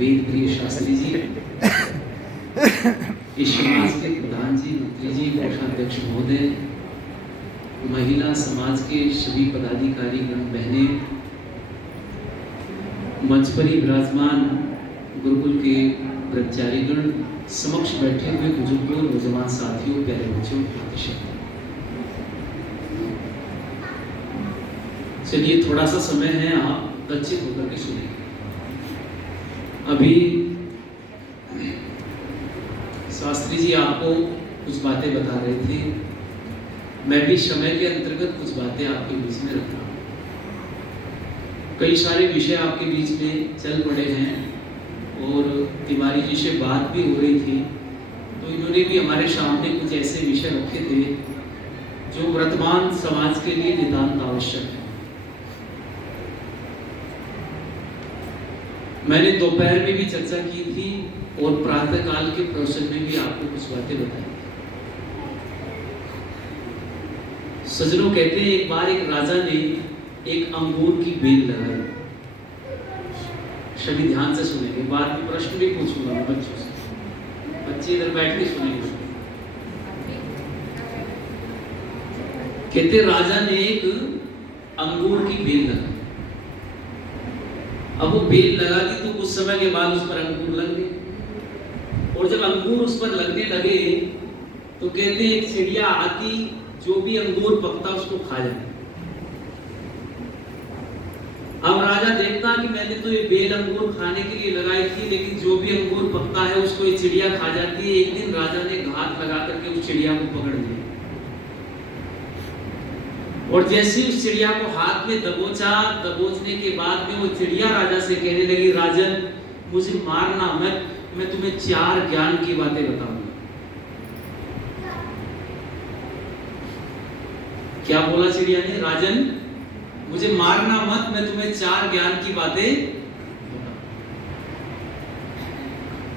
वेद प्रिय शास्त्री जी, इस समाज के प्रधान जी, मंत्री जी, कोषाध्यक्ष महोदय, महिला समाज के सभी पदाधिकारी गण बहनें, मंच पर ही विराजमान गुरुकुल के ब्रह्मचारीगण, समक्ष बैठे हुए बुजुर्गों और नौजवान साथियों, प्यारे बच्चों, चलिए थोड़ा सा समय है, आप लक्षित होकर के सुनिए। अभी शास्त्री जी आपको कुछ बातें बता रहे थे, मैं भी समय के अंतर्गत कुछ बातें आपके बीच में रख रहा हूँ। कई सारे विषय आपके बीच में चल पड़े हैं और तिवारी जी से बात भी हो रही थी, तो इन्होंने भी हमारे सामने कुछ ऐसे विषय रखे थे जो वर्तमान समाज के लिए नितांत आवश्यक है। मैंने दोपहर में भी चर्चा की थी और प्रातः काल के प्रवचन में भी आपको कुछ बातें बताई। सज्जनों, कहते हैं एक बार एक राजा ने एक अंगूर की बेल लगाई। सभी ध्यान से सुनेंगे, बाद में प्रश्न भी पूछूंगा मैं बच्चों से, बच्चे इधर बैठ के सुनेंगे। कहते राजा ने एक अंगूर की बेल लगाई। अब वो बेल लगा दी तो कुछ समय के बाद उस पर अंगूर लग गए, और जब अंगूर उस पर लगने लगे तो कहते एक चिड़िया आती, जो भी अंगूर पकता उसको खा जाती। अब राजा देखता कि मैंने तो ये बेल अंगूर खाने के लिए लगाई थी, लेकिन जो भी अंगूर पकता है उसको ये चिड़िया खा जाती है। एक दिन राजा ने घात लगा करके उस चिड़िया को पकड़ लिया, और जैसे उस चिड़िया को हाथ में दबोचा, दबोचने के बाद में वो चिड़िया राजा से कहने लगी, राजन मुझे मारना मत, मैं तुम्हें 4 ज्ञान की बातें बताऊंगा। क्या बोला चिड़िया ने? राजन मुझे मारना मत, मैं तुम्हें 4 ज्ञान की बातें।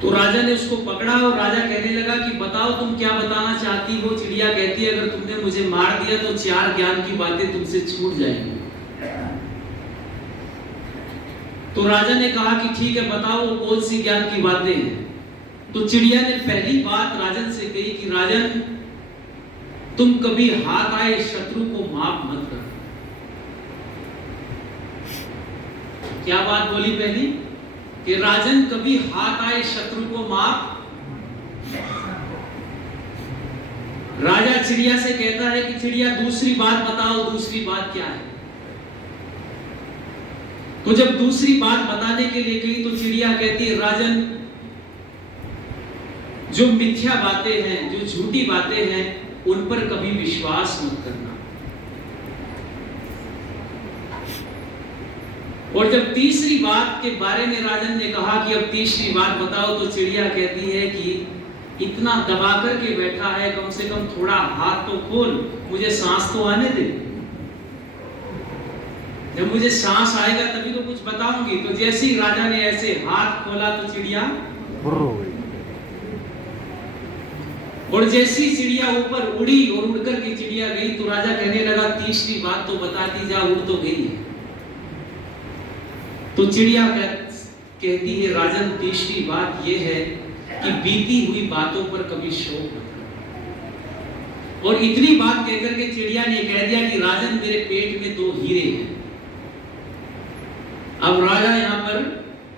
तो राजा ने उसको पकड़ा और राजा कहने लगा कि बताओ तुम क्या बताना चाहती हो। चिड़िया कहती है अगर तुमने मुझे मार दिया तो 4 ज्ञान की बातें तुमसे छूट जाएंगी। तो राजा ने कहा कि ठीक है, बताओ वो कौन सी ज्ञान की बातें हैं। तो चिड़िया ने पहली बात राजन से कही कि राजन तुम कभी हाथ आए शत्रु को माफ मत करना। क्या बात बोली पहली? कि राजन कभी हाथ आए शत्रु को माफ। राजा चिड़िया से कहता है कि चिड़िया दूसरी बात बताओ, दूसरी बात क्या है। तो जब दूसरी बात बताने के लिए गई तो चिड़िया कहती है राजन जो मिथ्या बातें हैं, जो झूठी बातें हैं, उन पर कभी विश्वास मत करना। और जब तीसरी बात के बारे में राजन ने कहा कि अब तीसरी बात बताओ, तो चिड़िया कहती है कि इतना दबा करके बैठा है, कम से कम थोड़ा हाथ तो खोल, मुझे सांस तो आने दे। जब मुझे सांस आएगा तभी तो कुछ बताऊंगी। तो जैसे ही राजा ने ऐसे हाथ खोला तो चिड़िया और जैसी चिड़िया ऊपर उड़ी और उड़कर के चिड़िया गई तो राजा कहने लगा तीसरी बात तो बता दी जा, उड़ तो गई है। तो चिड़िया कहती है राजन तीसरी बात यह है कि बीती हुई बातों पर कभी शोक मत करो। और इतनी बात कहकर के चिड़िया ने कह दिया कि राजन मेरे पेट में 2 हीरे हैं। अब राजा यहाँ पर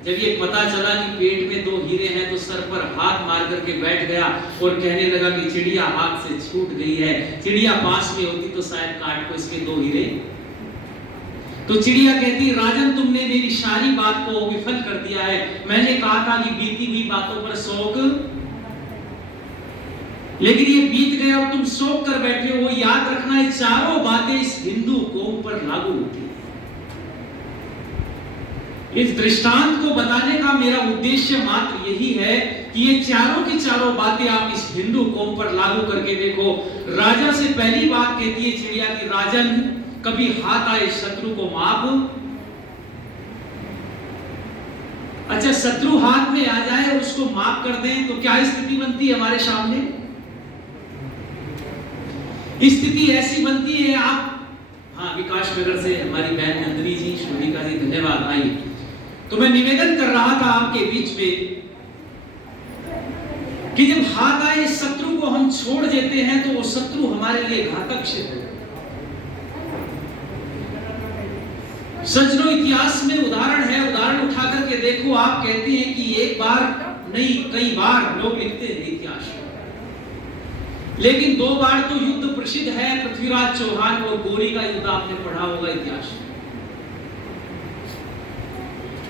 जब ये पता चला कि पेट में 2 हीरे हैं तो सर पर हाथ मार करके बैठ गया और कहने लगा कि चिड़िया हाथ से छूट गई है, चिड़िया पास में होती तो शायद काट को इसके 2 हीरे। तो चिड़िया कहती राजन तुमने मेरी सारी बात को विफल कर दिया है। मैंने कहा था कि बीती हुई बातों पर शोक, लेकिन ये बीत गया और तुम शोक कर बैठे हो। याद रखना ये चारों बातें इस हिंदू कौम पर लागू होती है। इस दृष्टांत को बताने का मेरा उद्देश्य मात्र यही है कि ये चारों की चारों बातें आप इस हिंदू कौम पर लागू करके देखो। राजा से पहली बात कहती है चिड़िया की राजन कभी हाथ आए शत्रु को माफ। अच्छा, शत्रु हाथ में आ जाए और उसको माफ कर दें तो क्या स्थिति बनती है हमारे सामने? स्थिति ऐसी बनती है, आप हाँ विकास नगर से हमारी बहन नंदिनी जी, शोभिका जी, धन्यवाद। आइए तो मैं निवेदन कर रहा था आपके बीच में कि जब हाथ आए शत्रु को हम छोड़ देते हैं तो वो शत्रु हमारे लिए घातक सिद्ध है। सज्जनों, इतिहास में उदाहरण है, उदाहरण उठा करके देखो। आप कहते हैं कि एक बार नहीं कई बार लोग लिखते हैं इतिहास में, लेकिन 2 बार तो युद्ध प्रसिद्ध है, पृथ्वीराज चौहान और गौरी का युद्ध आपने पढ़ा होगा इतिहास में।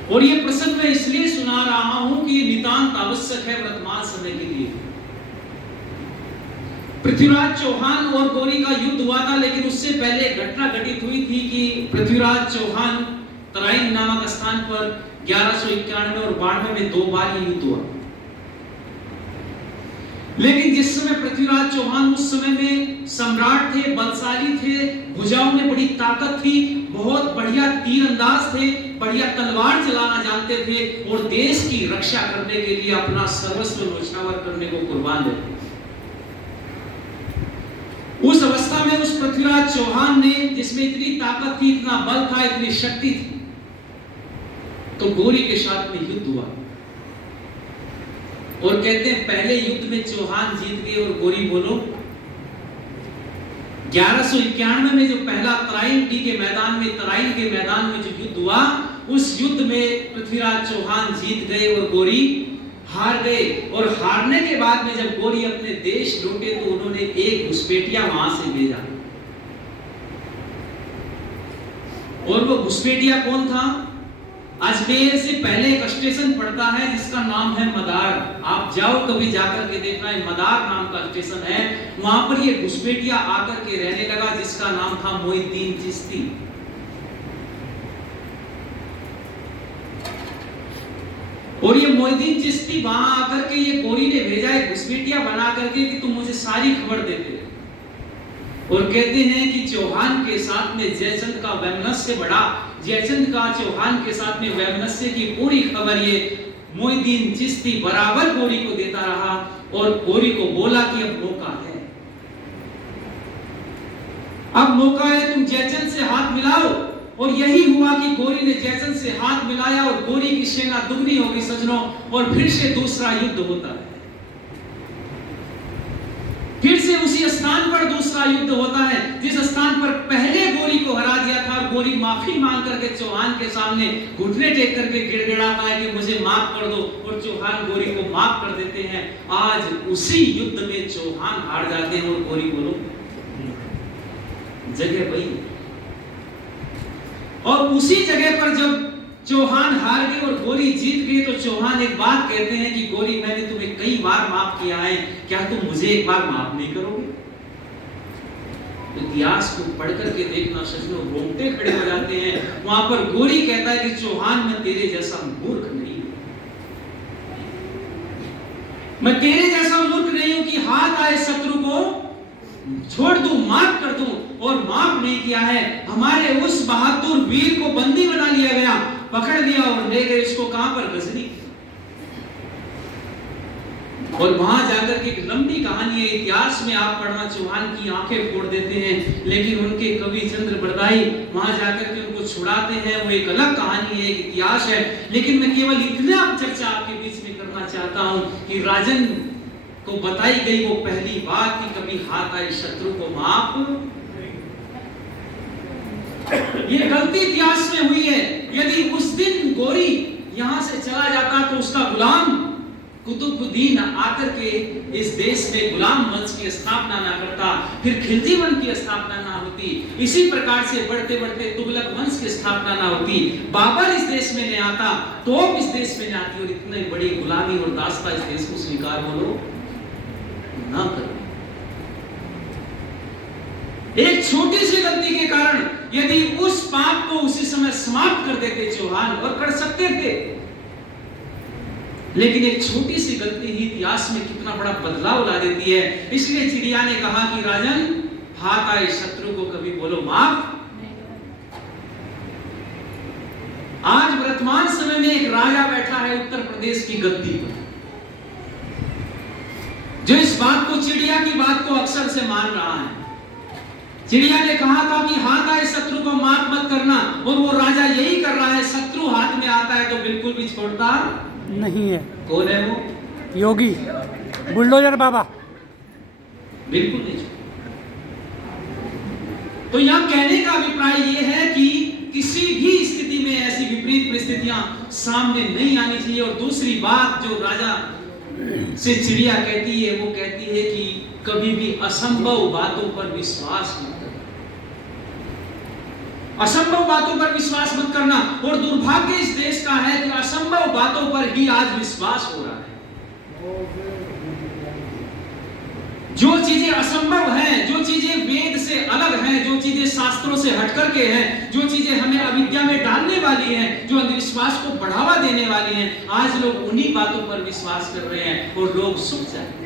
और ये प्रसंग मैं इसलिए सुना रहा हूं कि ये नितांत आवश्यक है वर्तमान समय के लिए। पृथ्वीराज चौहान और गौरी का युद्ध हुआ था, लेकिन उससे पहले घटना घटित हुई थी कि पृथ्वीराज चौहान तराइन नामक स्थान पर 1191 और 92 में 2 बार ये युद्ध हुआ। लेकिन जिस समय पृथ्वीराज चौहान उस समय में सम्राट थे, बलशाली थे, भुजाओं में बड़ी ताकत थी, बहुत बढ़िया तीरंदाज थे, बढ़िया तलवार चलाना जानते थे और देश की रक्षा करने के लिए अपना सर्वस्व न्योछावर करने को कुर्बान देते। उस अवस्था में उस पृथ्वीराज चौहान ने, जिसमें इतनी ताकत थी, इतना बल था, इतनी शक्ति थी, तो गौरी के साथ में युद्ध हुआ। और कहते हैं पहले युद्ध में चौहान जीत गए और गौरी बोलो 1191 में जो पहला तराइन के मैदान में जो युद्ध हुआ, उस युद्ध में पृथ्वीराज चौहान जीत गए और गौरी हार गए। और हारने के बाद में जब गौरी अपने देश लौटे तो उन्होंने एक घुसपैठिया वहां से भेजा। और वो घुसपैठिया कौन था? अजमेर से पहले एक स्टेशन पड़ता है जिसका नाम है मदार। आप जाओ कभी जाकर के देखना है, मदार नाम का स्टेशन है। वहां पर ये घुसपैठिया आकर के रहने लगा, जिसका नाम था मोइनुद्दीन चिश्ती। और ये मोइनुद्दीन चिश्ती वहां आकर के ये गौरी ने भेजा है घुसपैठिया बना करके कि तुम मुझे सारी खबर देते। और कहते हैं कि चौहान के साथ में जयचंद का वैमनस्य बढ़ा, जयचंद का चौहान के साथ में वैमनस्य की पूरी खबर ये मोइनुद्दीन चिश्ती बराबर गौरी को देता रहा। और गौरी को बोला कि अब मौका है, अब मौका है, तुम जयचंद से हाथ मिलाओ। और यही हुआ कि गौरी ने जयचंद से हाथ मिलाया और गौरी की सेना दुगनी हो गई सज्जनों। और फिर से दूसरा युद्ध होता है, फिर से उसी स्थान पर दूसरा युद्ध होता है जिस स्थान पर पहले गौरी को हरा दिया था। और गौरी माफी मांग करके चौहान के सामने घुटने टेक करके गिड़गिड़ाता है कि मुझे माफ कर दो, और चौहान गौरी को माफ कर देते हैं। आज उसी युद्ध में चौहान हार जाते हैं और गौरी बोलो जगह वही। और उसी जगह पर जब चौहान हार गए और गौरी जीत गए तो चौहान एक बात कहते हैं कि गौरी मैंने तुम्हें कई बार माफ किया है, क्या तुम मुझे एक बार माफ नहीं करोगे? इतिहास को पढ़ करके देखना सज्जनों, रोंगटे खड़े हो जाते हैं। वहां पर गौरी कहता है कि चौहान मैं तेरे जैसा मूर्ख नहीं हूं, मैं तेरे जैसा मूर्ख नहीं हूं कि हाथ आए शत्रु को छोड़ दूं, माफ कर दूं। और माफ नहीं किया है। हमारे उस बहादुर वीर को बंदी बना लिया गया, पकड़ लिया और ले गए इसको कहां पर? गजनी। और वहां जाकर के एक लंबी कहानी है, इतिहास में आप पढ़ना, चौहान की आंखें फोड़ देते हैं, लेकिन उनके कवि चंद्र बरदाई वहां जाकर के उनको छुड़ाते हैं। वो एक अलग कहानी है, एक इतिहास है। लेकिन मैं केवल इतना चर्चा आपके बीच में करना चाहता हूं कि राजन को बताई गई वो पहली बात कि कभी हाथ आए शत्रु को माफ। ये गलती इतिहास में हुई है। यदि उस दिन गौरी यहां से चला जाता तो उसका गुलाम कुतुबुद्दीन आकर के इस देश में गुलाम वंश की स्थापना ना करता, फिर खिलजी वंश की स्थापना ना होती, इसी प्रकार से बढ़ते बढ़ते तुगलक वंश की स्थापना ना होती, बाबर इस देश में नहीं आता, तोप इस देश में नहीं आती, और इतनी बड़ी गुलामी और दास्ता इस देश को स्वीकार बोलो ना करो। एक छोटी सी गलती के कारण यदि उस पाप को उसी समय समाप्त कर देते चौहान, और कर सकते थे, लेकिन एक छोटी सी गलती ही इतिहास में कितना बड़ा बदलाव ला देती है। इसलिए चिड़िया ने कहा कि राजन हाथ आए शत्रु को कभी बोलो माफ। आज वर्तमान समय में एक राजा बैठा है उत्तर प्रदेश की गद्दी पर, जो इस बात को, चिड़िया की बात को अक्सर से मान रहा है। चिड़िया ने कहा था कि हाथ आए शत्रु को माफ मत करना, और वो राजा यही कर रहा है, शत्रु हाथ में आता है तो बिल्कुल भी छोड़ता नहीं है। कौन है वो? योगी बुलडोजर बाबा। बिल्कुल नहीं छोड़ता। तो यहां कहने का अभिप्राय ये है कि किसी भी स्थिति में ऐसी विपरीत परिस्थितियां सामने नहीं आनी चाहिए। और दूसरी बात जो राजा से चिड़िया कहती है, वो कहती है कि कभी भी असंभव बातों पर विश्वास मत करना, असंभव बातों पर विश्वास मत करना। और दुर्भाग्य इस देश का है कि असंभव बातों पर ही आज विश्वास हो रहा है। जो चीजें असंभव हैं, जो चीजें वेद से अलग हैं, जो चीजें शास्त्रों से हटकर के हैं, जो चीजें हमें अविद्या में डालने वाली हैं, जो अंधविश्वास को बढ़ावा देने वाली हैं, आज लोग उन्हीं बातों पर विश्वास कर रहे हैं और लोग सुख जाते हैं।